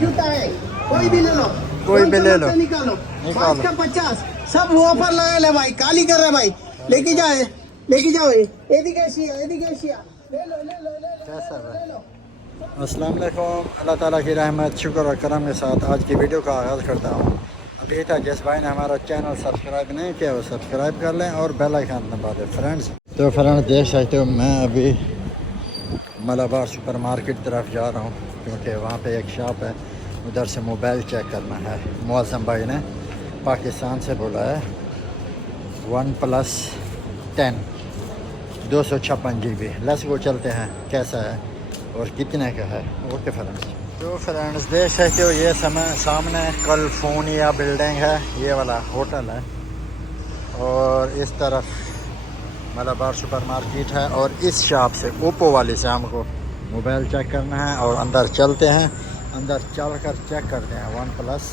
जूता है, कोई भी ले लो, कोई भी ले लो, निकालो 5 का 50 सब ऑफर लगा ले भाई, काली कर रहे भाई, लेके जाओ ये कैसी है, ले लो कैसा है? ले लो। अस्सलाम वालेकुम। अल्लाह ताला की रहमत शुक्र और करम के साथ आज की वीडियो का आगाज़ करता हूँ। अभी तक जिस भाई ने हमारा चैनल सब्सक्राइब नहीं किया वो सब्सक्राइब कर लें और बेल आइकन दबा दें फ्रेंड्स। तो फ्रेंड्स देख सकते हो मैं अभी मलाबार सुपर मार्केट तरफ जा रहा हूँ क्योंकि वहाँ पे एक शॉप है, उधर से मोबाइल चेक करना है। मौसम भाई ने पाकिस्तान से बोला है OnePlus 10 256 GB। लेट्स गो चलते हैं कैसा है और कितने का है। Okay friends. तो फ्रेंड्स देख सकते हो ये सामने कैलिफोर्निया बिल्डिंग है, ये वाला होटल है और इस तरफ मलाबार सुपर मार्केट है और इस शॉप से ओप्पो वाले से हमको मोबाइल चेक करना है और अंदर चलते हैं, अंदर चल कर चेक करते हैं OnePlus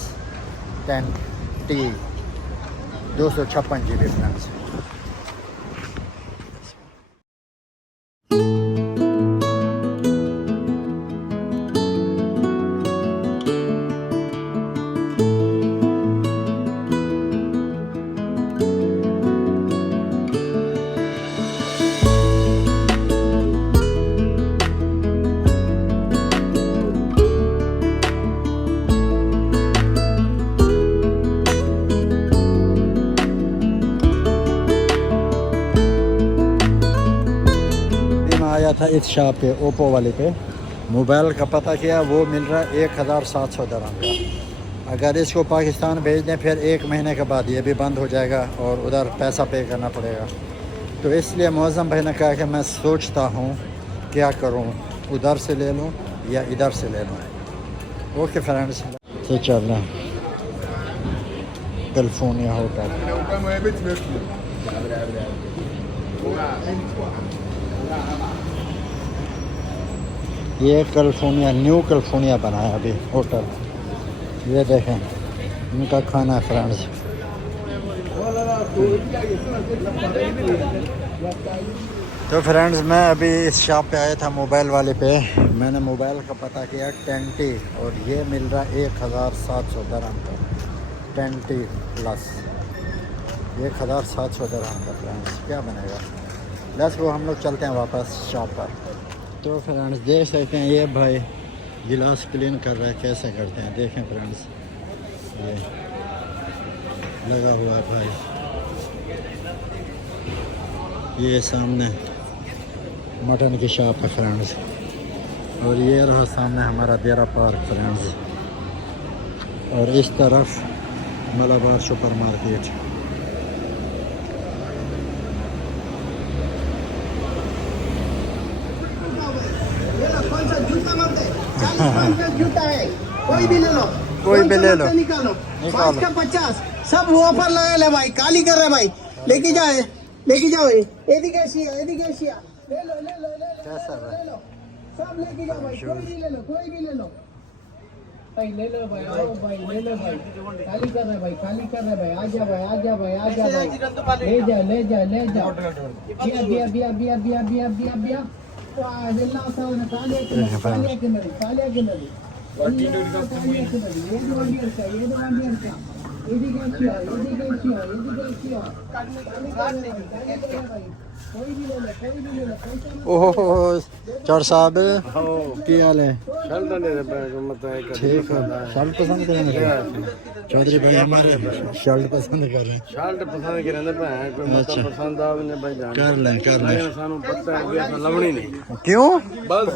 10T 256 GB फ्रेंड्स। आया था इस शॉप पे ओप्पो वाले पे, मोबाइल का पता किया, वो मिल रहा है 1700 दरहम का। अगर इसको पाकिस्तान भेज दें फिर 1 महीने के बाद ये भी बंद हो जाएगा और उधर पैसा पे करना पड़ेगा। तो इसलिए मौसम भाई ने कहा कि मैं सोचता हूँ क्या करूँ, उधर से ले लूँ या इधर से ले लूँ। ओके फ्रेंड्स से चल रहे हैं कैलिफोर्निया होटल। ये कैलिफोर्निया न्यू कैलिफोर्निया बना है अभी होटल। ये देखें इनका खाना है फ्रेंड्स। तो फ्रेंड्स मैं अभी इस शॉप पे आया था मोबाइल वाले पे, मैंने मोबाइल का पता किया 10T और ये मिल रहा है 1700 दरहम का। 10T प्लस 1700 दरहम का फ्रेंड्स। क्या बनेगा। लेट्स गो हम लोग चलते हैं वापस शॉप पर। तो फ्रेंड्स देख सकते हैं ये भाई गिलास क्लीन कर रहा है, कैसे करते हैं देखें फ्रेंड्स। ये लगा हुआ है भाई, ये सामने मटन की शॉप है फ्रेंड्स और ये रहा सामने हमारा देरा पार्क फ्रेंड्स और इस तरफ मलाबार सुपर मार्केट। जूता है, कोई भी ले लो, निकालो 5 का 50 सब ऑफर लगा ले भाई, काली कर रहे भाई, लेके जाओ ये कैसी है, ले लो सब लेके जाओ भाई, कोई भी ले लो भाई, ले लो भाई, आओ भाई ले लो भाई, खाली कर रहे भाई, आजा भाई, ले जा बिया ओहो चौर साहब की हाल है। ठीक है, शर्ट पसंद करेंगे चौधरी भाई, हमारे शर्ट पसंद कर रहे हैं। अच्छा कर लें क्यों बस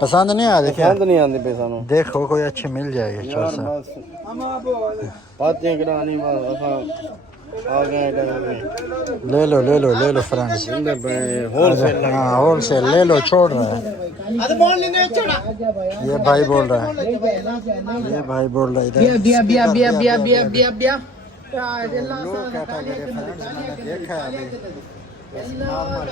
पसंद नहीं आ रही क्या? नहीं आती पे सानू देखो कोई अच्छी मिल जाएगी चौर साहब। बातें करानी बस आ गए ले लो फ्रेंड्स। होलसेल हाँ होलसेल ले लो, छोड़ रहा है ये भाई बोल रहा है, इधर लो कैटेगरी फ्रेंड्स मैंने देखा है अभी नॉर्मल